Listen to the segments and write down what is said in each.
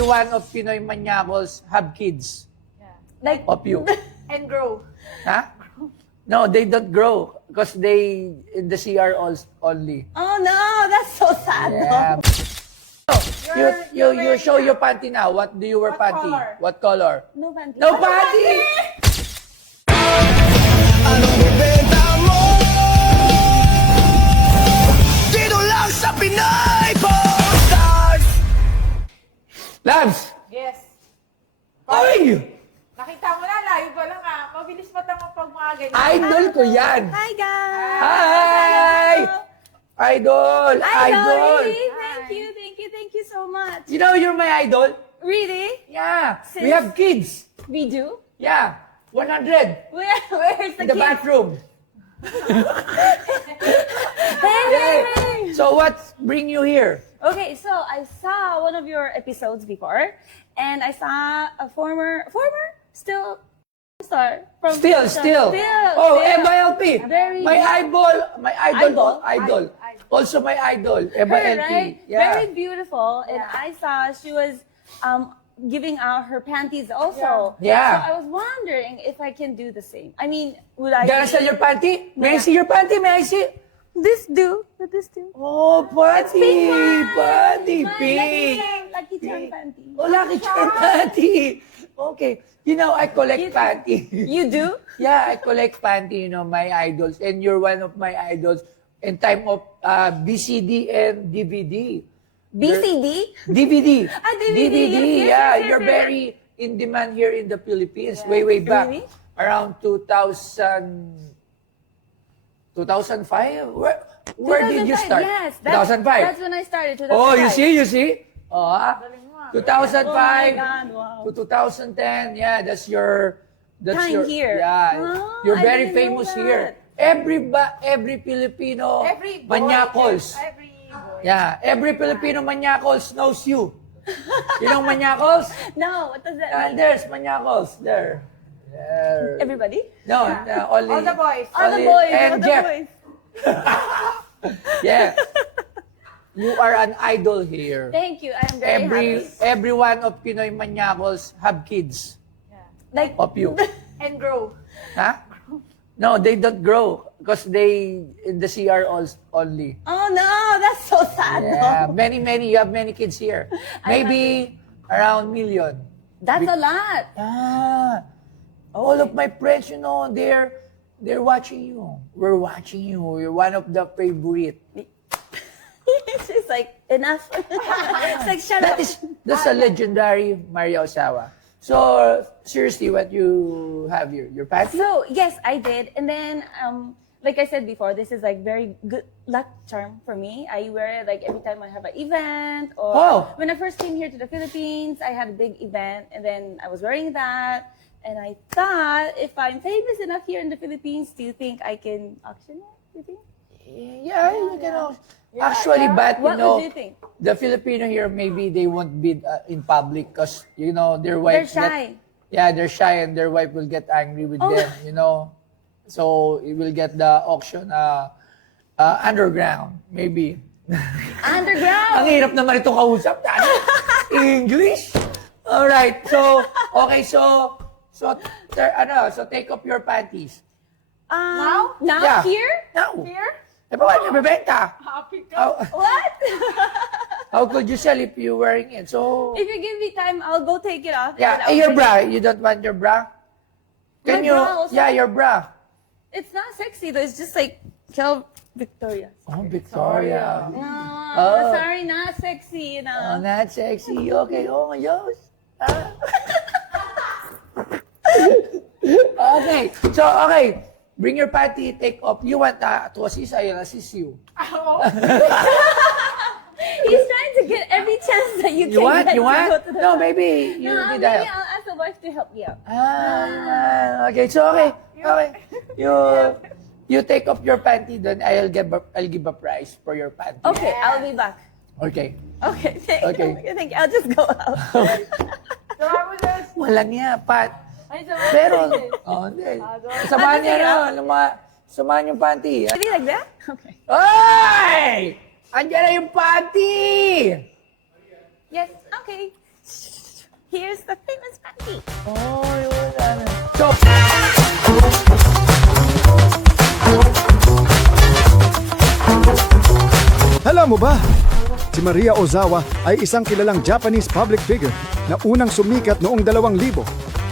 every one of Pinoy Manyakos have kids Like, of you. And grow. Huh? No, they don't grow because they in the CR only. oh no, that's so sad. Yeah. You show your panty now. What do you wear What panty? color? What color? No panty. No panty! Anong ibenta mo? Dito lang sa Pinay Posters! Labs! Yes. Ay! Nakita mo na, layo pa lang mabilis pa tama pag mga ganyan. Idol ko yan! Hi guys. Hi! Idol! Idol. Really? Hi. Thank you so much. You know you're my idol? Really? Yeah. We Since- have kids. We do? Yeah. 100 Where's the in the kid? bathroom. Hey, Yeah. hey. So what bring you here? Okay, so I saw one of your episodes before, and I saw a former, still star from Still. Oh, still. Eva LP. Very My idol. Idol? Idol. Also my idol. Eva her, LP. right? Yeah. Very beautiful, and I saw she was giving out her panties also. Yeah. So I was wondering if I can do the same. I mean, would I? Gonna sell your panty? May I see your panty? May I see? This do? Would this do? Oh, panty. Panty. My Pink. Lucky charm panty. Oh, lucky charm panty. Okay. You know, I collect panty. You do? Yeah, I collect panty, you know, my idols. And you're one of my idols in time of BCD and DVD. BCD? DVD. Ah, DVD. Yeah, Yes, you're yes. very in demand here in the Philippines. Way back. Really? Around 2005? Where did you 2005, start? Yes, 2005? That's when I started. 2005. Oh, you see? Oh, Galing mo 2005 Oh my God, wow. to 2010. Yeah, that's your Time your, here. Yeah, Oh, you're I very didn't know famous that. here. Every Filipino Every boy. Manyakos. Every boy. Yeah, every Filipino Manyakos knows you. You know Manyakos? No, what does that mean? There's Manyakos there. There. Everybody? No, only All the boys. All the only- boys. and all the Jeff. boys. Yeah. You are an idol here. Thank you. I'm very happy. Every one of Pinoy Manyakos have kids Like, of you. And grow. Huh? No, they don't grow because they in the CR only. oh no, that's so sad. Yeah, though. many. You have many kids here. Maybe around million. That's a lot. Ah, all of my friends, you know, they're watching you. We're watching you. You're one of the favorite. It's just like, enough. It's like, shut up. That's a legendary Maria Osawa. So seriously, what you have here? Your panty? So, yes, I did. And then, like I said before, this is like very good luck charm for me. I wear it like every time I have an event or Oh. when I first came here to the Philippines, I had a big event and then I was wearing that. And I thought, if I'm famous enough here in the Philippines, do you think I can auction it? Do you think? Yeah, you can also. Actually, but you What know, would you think? the Filipino here, maybe they won't bid in public because, you know, their They're wife. shy. They're shy and their wife will get angry with Oh. them, you know. So, it will get the auction underground, maybe. Ang Underground! hirap naman itong kausap. English? Alright, so, okay, so take off your panties. Now? Yeah. Here? Now. Here? Eh, bawal na bebenta. Happy ka. How, What? how could you sell if you wearing it? So, If you give me time, I'll go take it off. yeah, and I'll your bring bra. it. You don't want your bra? Can My you? bra also? Yeah, your bra. It's not sexy though. It's just like Kel Victoria. Oh, Victoria. No, Oh. sorry, not sexy. You Oh, know. not sexy. Okay, oh my gosh. Ah. Okay, so, okay. Bring your panty, take off. You want to assist, I'll assist you. He's trying to get every chance that you can You want? get You to want? go to the No, maybe you No, need maybe help. I'll ask the wife to help me out. Okay, so okay. You take off your panty, then I'll give a price for your panty. Okay, I'll be back. Okay. Okay, thank Okay. you. Thank you. I'll just go out. So I will just... Walang niya, Pat. Ay, so Pero, hindi. Samahan niya samahan yung panty. Really like that? Okay. Ay! Andiyan na yung panty! Yes. Okay. Here's the famous panty. Oh, yun. So, Alam mo ba? Si Maria Ozawa ay isang kilalang Japanese public figure na unang sumikat noong 2000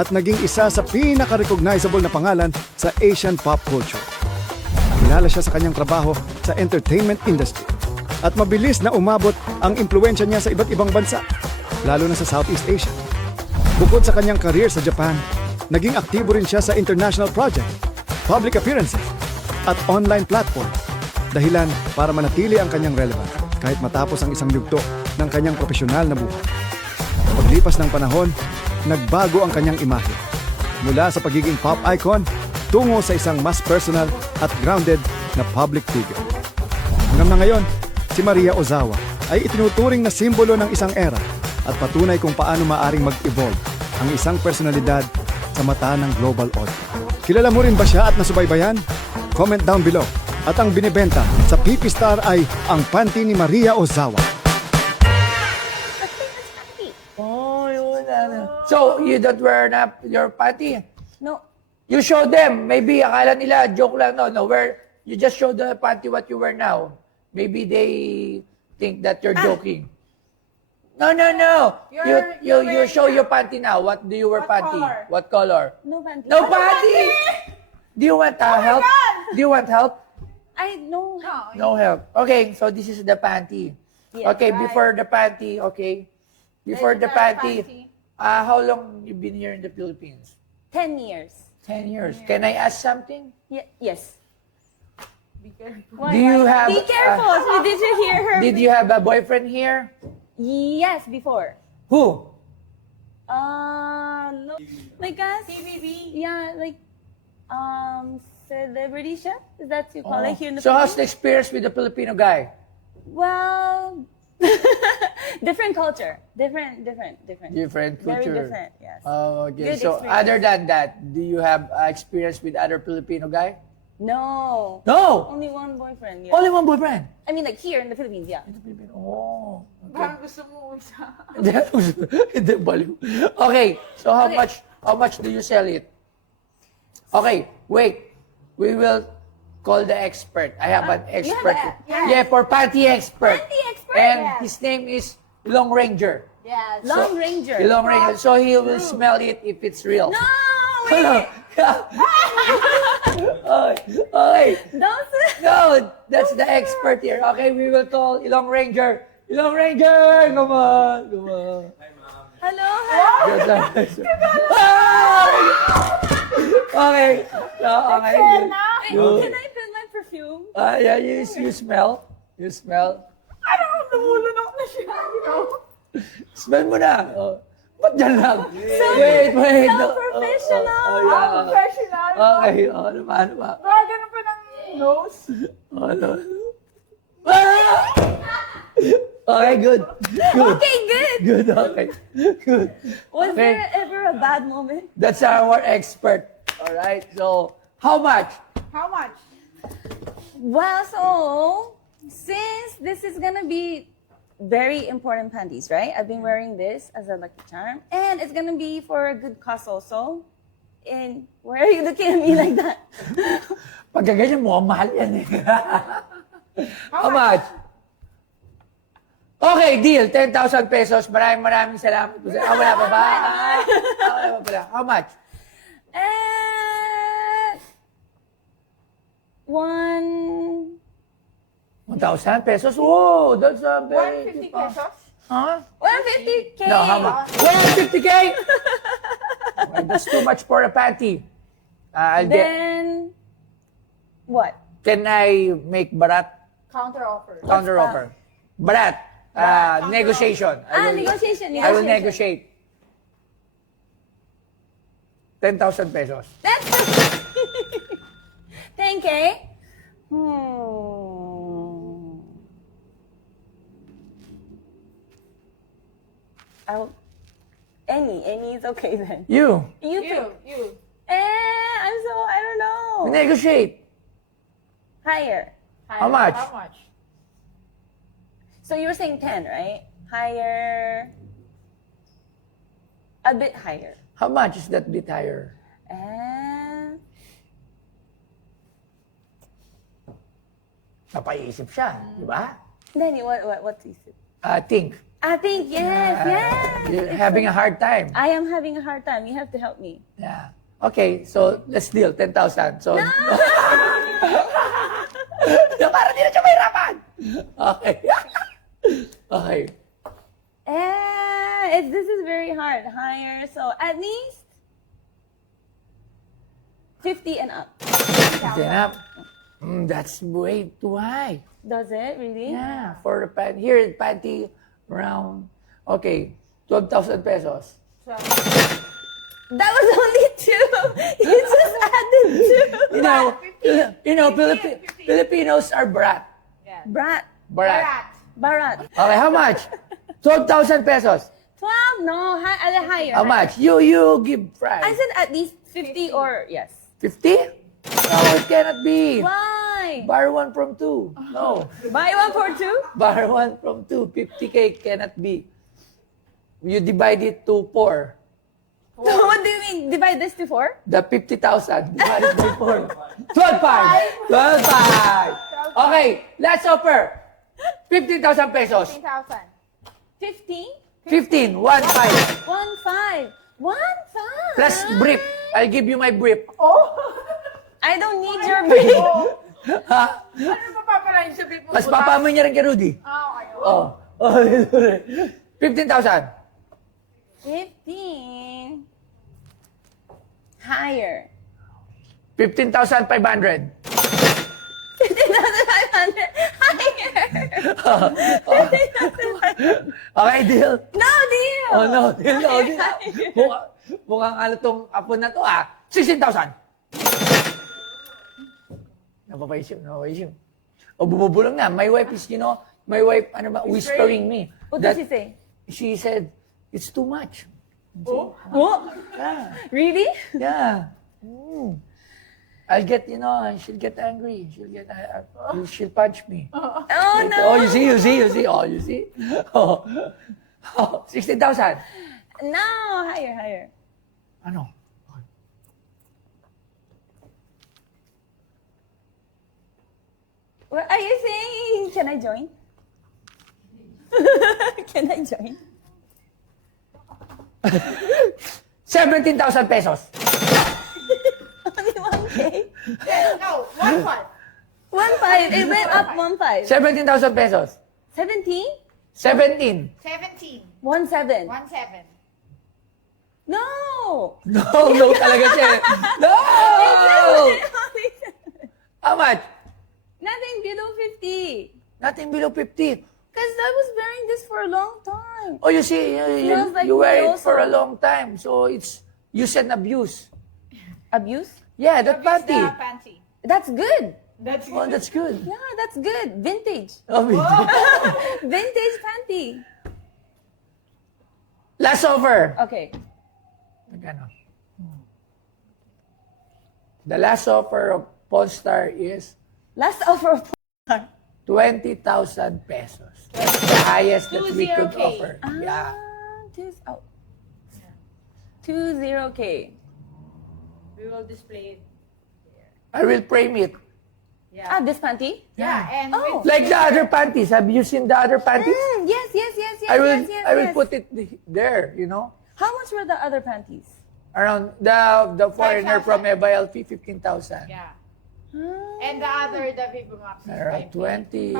at naging isa sa pinaka-recognizable na pangalan sa Asian pop culture. Kilala siya sa kanyang trabaho sa entertainment industry at mabilis na umabot ang impluensya niya sa iba't ibang bansa, lalo na sa Southeast Asia. Bukod sa kanyang career sa Japan, naging aktibo rin siya sa international project, public appearances, at online platform. Dahilan para manatili ang kanyang relevance kahit matapos ang isang yugto ng kanyang profesional na buhay. Paglipas ng panahon, nagbago ang kanyang imahe. Mula sa pagiging pop icon, tungo sa isang mas personal at grounded na public figure. Hanggang na ngayon, si Maria Ozawa ay itinuturing na simbolo ng isang era at patunay kung paano maaring mag-evolve ang isang personalidad sa mata ng global audience. Kilala mo rin ba siya at nasubaybayan? Comment down below. At ang binibenta sa PP Star ay ang panty ni Maria Ozawa. The famous panty. oh, yun. So, you don't wear na your panty? No. You show them. Maybe akala nila joke lang. No, where you just show the panty what you wear now. Maybe they think that you're joking. No. You show your panty now. What do you wear What panty? color? What color? No panty. No panty. Do you want help? Do you want help? I know. No help. Okay, so this is the panty. Yes, Okay, right. before the panty, okay. Before the panty, how long you been here in the Philippines? 10 years. 10 years. Can I ask something? Yes. Be careful. Why? Do you have, Be careful. Did you hear her? Did you have a boyfriend here? Yes, before. Who? No. Like us? CBB. Yeah, like, celebrity chef? Is that you call it here in the So how's the Philippines? experience with the Filipino guy? Well, different culture. Different. Different Very culture. different, yes. Oh, okay. Good So experience. other than that, do you have experience with other Filipino guy? No. No. Only one boyfriend, yeah. Only one boyfriend. I mean, like here in the Philippines, yeah. Oh. Parang gusto mo isa. Hindi, baliw. Okay, so how much do you sell it? Okay, wait. We will call the expert. I have an you have expert. that? Yes. Yeah, for panty expert. Panty expert, And yes. his name is Long Ranger. Yes. Long Ranger. Long Ranger. So he will smell it if it's real. No! Hello. Okay. Don't say. No, that's the expert here. Okay, we will call Ilong Ranger. Ilong Ranger! Come on. Hello? Good luck. Okay. So, okay. Hey, can I feel my perfume? Yeah, you smell. You smell. Ano, namulunok na siya. You know? Smell mo na. Oh. Ba't dyan lang? So Wait. professional. Yeah. Professional. Okay. Ano ba? Baka ganun pa ng nose. Ano? Okay, good. Okay, good. Good, okay. Good. Was Okay. there ever a bad moment? That's our expert. All right. So, how much? How much? Well, so since this is gonna be very important panties, right? I've been wearing this as a lucky charm, and it's gonna be for a good cause also. And why are you looking at me like that? Pagka ganyan mo, mahal yan eh. How much? Okay, deal. 10,000 pesos. Maraming salamat. Wala pa ba? Wala pa pala. How much? And 1,000 pesos? Whoa, that's a very 150 cheap, pesos? Huh? 150K. No, how much? 150K? Okay, that's too much for a panty. I'll get. Then what? Can I make barat? Counter offer. Counter offer. Barat. Negotiation. Negotiation. I will negotiate. 10,000 pesos. That's 10K. Any is okay then. You. You pick. You. I don't know. Negotiate. Higher. How much? How much? So you were saying 10, right? Higher. A bit higher. How much is that bit higher? And Napaisip siya, di ba? Danny, what is it? Think. I think yes. You're It's having a hard time. I am having a hard time. You have to help me. Yeah. Okay, so let's deal. 10,000. So, para di na siya mahirapan. Okay. Okay. This is very hard. Higher, so at least 50 and up. Stand up. That's way too high. Does it really? Yeah, for the panty. Here, panty around, okay, 12,000 pesos. That was only 2. You just added 2. You know, Filipinos are brat. Brat. Brat. Barat. Okay, how much? 12,000 pesos. 12? No, a little higher. How much? You give price. I said at least 50 or yes. 50? No, it cannot be. Why? Bar 1 from 2. No. Buy 1 for 2? Bar 1 from 2. 50K cannot be. You divide it to 4. What do you mean? Divide this to 4? The 50,000 divided by 4. 12,500. 12,500. Okay, last offer. 15,000 pesos. 15,000. 15? 15. 1,500. 1,500. 1,500. Plus brief. I'll give you my brief. I don't need your brief. Ha? Ano mapapalain sa bit mo? Mas papamoy niya rin kay Rudy. Okay. Oh. 15,000. 15. Higher. 15,500. 15,500. Higher. Okay, deal. No deal. Oh, no. Deal, no. Deal. Mukhang ano tong apo na to, 16,000. Napapaisip. O, bumubulong na. My wife is, whispering me. What did she say? She said, it's too much. What? Yeah. Really? Yeah. I'll get, she'll get angry. She'll punch me. Oh Oh, no. you see? Oh, you see? Oh, 16,000. No, higher. Ano? What are you saying? Can I join? Can I join? 17,000 pesos. Only 1K? No, 1,500. 1,500. It went up 1,500. 17,000 pesos. 17? 17. 17. 1,700. 1,700. No! No talaga siya. No! How much? Nothing below 50. Nothing below 50. Because I was wearing this for a long time. Oh, you see, Smells like you wear me it for a also. long time. So it's use and abuse. Abuse? Yeah, that Abuse panty. the panty. That's good. That's Oh, that's good. Yeah, that's good. Vintage. Oh, Vintage panty. last offer. Okay. Magkano? The last offer of Pawn Star is Last offer of 20,000 pesos. That's the highest that we could 20K. offer. Yeah. 20K. We will display it. I will frame it. Yeah. This panty? Yeah, and Oh. with Like the other panties. Have you seen the other panties? Yes. I will yes. put it there, How much were the other panties? Around the foreigner 5,000. from EBA-LP, 15,000. yeah. And the other, the Viva Max is Around 5K.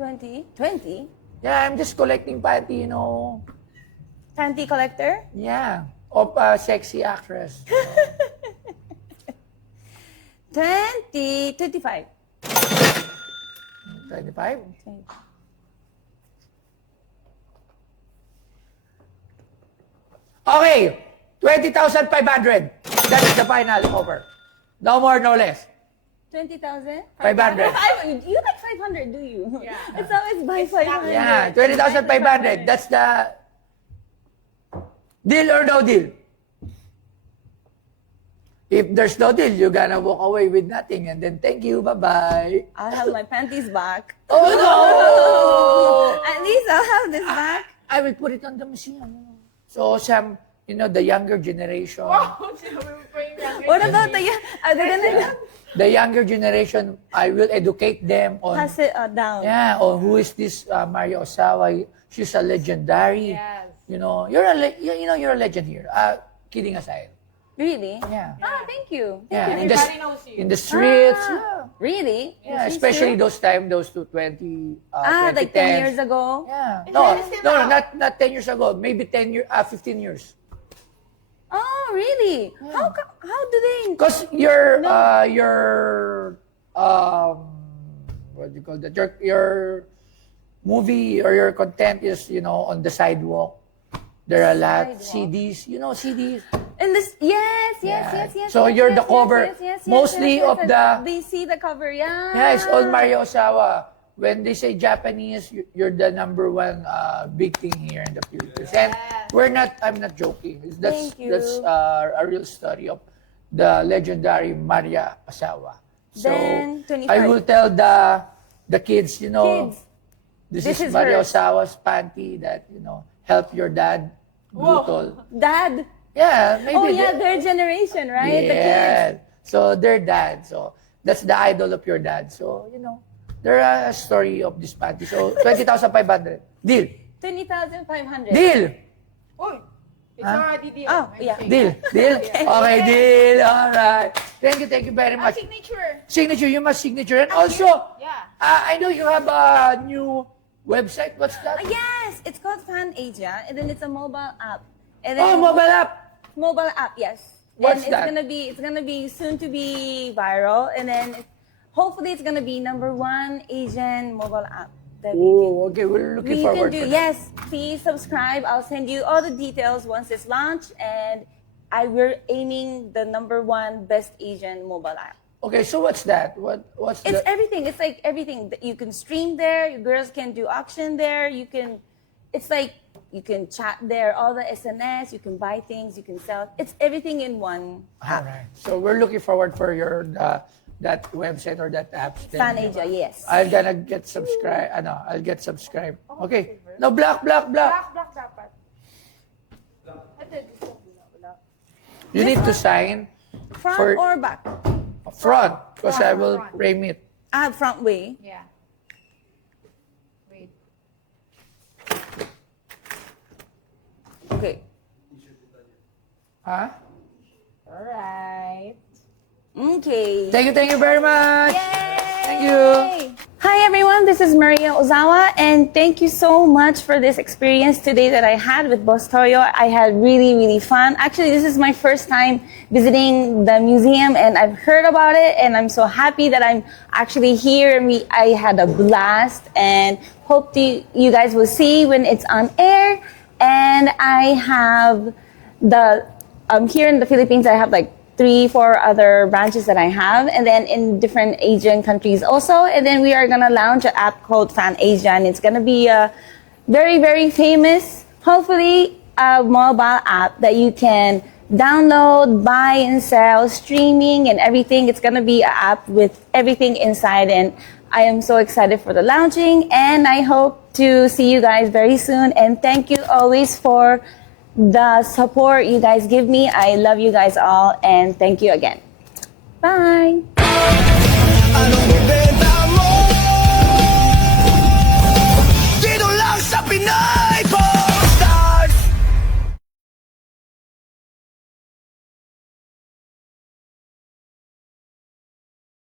25K. 20? Yeah, I'm just collecting panty, Panty collector? Yeah. Of a sexy actress. 25. 25? Okay. 20,500. That's the final offer. No more, no less. 20,000? 500. You like 500, do you? Yeah. It's always by 500. Yeah, 20,500. That's the deal or no deal. If there's no deal, you're gonna walk away with nothing and then thank you, bye-bye. I'll have my panties back. Oh no! At least I'll have this back. I will put it on the museum. So some, the younger generation, Wow, sinabi mo pa yung younger What about the other than that? the younger generation, I will educate them on, Pass it down. on who is this Maria Ozawa. She's a legendary. Yes. You're a legend here. Kidding aside. Really? Yeah. Ah, thank you. Yeah. Everybody knows you. In the streets. Ah, really? Yeah, Is this especially true? those 20, Like 10 years 2010s. ago? Yeah. Is No, that still no, now? not 10 years ago. Maybe 15 years. Oh, really? How do they? Because your what do you call that? Your movie or your content is on the sidewalk. There are a lot CDs. CDs. In this, yes. So you're the yes, cover, yes, mostly of the. They see the cover, yeah. Yeah, it's all Maria Ozawa. When they say Japanese, you're the number one big thing here in the Philippines. And I'm not joking. That's Thank you. that's a real story of the legendary Maria Ozawa. So Then, 25. I will tell the kids, Kids, this this is is Maria hers. Ozawa's panty that help your dad. Brutal. Dad. Yeah, maybe. Oh, yeah, their generation, right? The kids. Yeah. So their dad. So that's the idol of your dad. So, there are a story of this panty. So 20,500. Deal. 20,500. Deal. Uy, it's already deal. Oh, I'm yeah. saying. Deal. Deal. Okay, deal. All right. Thank you very Ah, much. signature. Signature, you must signature. And also, Yeah. I know you have a new website. What's that? Yes, it's called Fan Asia, and then it's a mobile app. And Oh, then mobile app. Mobile app, yes. What's and that? It's gonna be soon to be viral, and then hopefully it's gonna be #1 Asian mobile app that Oh, okay. We're looking we forward can do. to that. Yes, please subscribe. I'll send you all the details once it's launched, and we're aiming the #1 best Asian mobile app. Okay, so what's that? What's It's the... everything. It's like everything that you can stream there. Your girls can do auction there. It's like you can chat there. All the SNS. You can buy things. You can sell. It's everything in one All app. right. So we're looking forward for your that website or that app. Fan Asia, yes. I'm gonna get subscribe. I'll get subscribed. Okay. No, black. Black dapat. Ito, black. You need to sign Front for- or back? front because I Front, will front. frame it. Front way. Yeah. Wait. Okay. Huh? Alright. Okay. Thank you very much. Thank you. Hi everyone, this is Maria Ozawa, and thank you so much for this experience today that I had with Boss Toyo. I had really fun. Actually, this is my first time visiting the museum, and I've heard about it, and I'm so happy that I'm actually here. And I had a blast, and hope you guys will see when it's on air. And I have here in the Philippines, I have like 3-4 other branches that I have, and then in different Asian countries also. And then we are gonna launch an app called Fan Asia, and it's gonna be a very famous, hopefully a mobile app that you can download, buy and sell, streaming and everything. It's gonna be an app with everything inside, and I am so excited for the launching, and I hope to see you guys very soon. And thank you always for the support you guys give me. I love you guys all, and thank you again. Bye.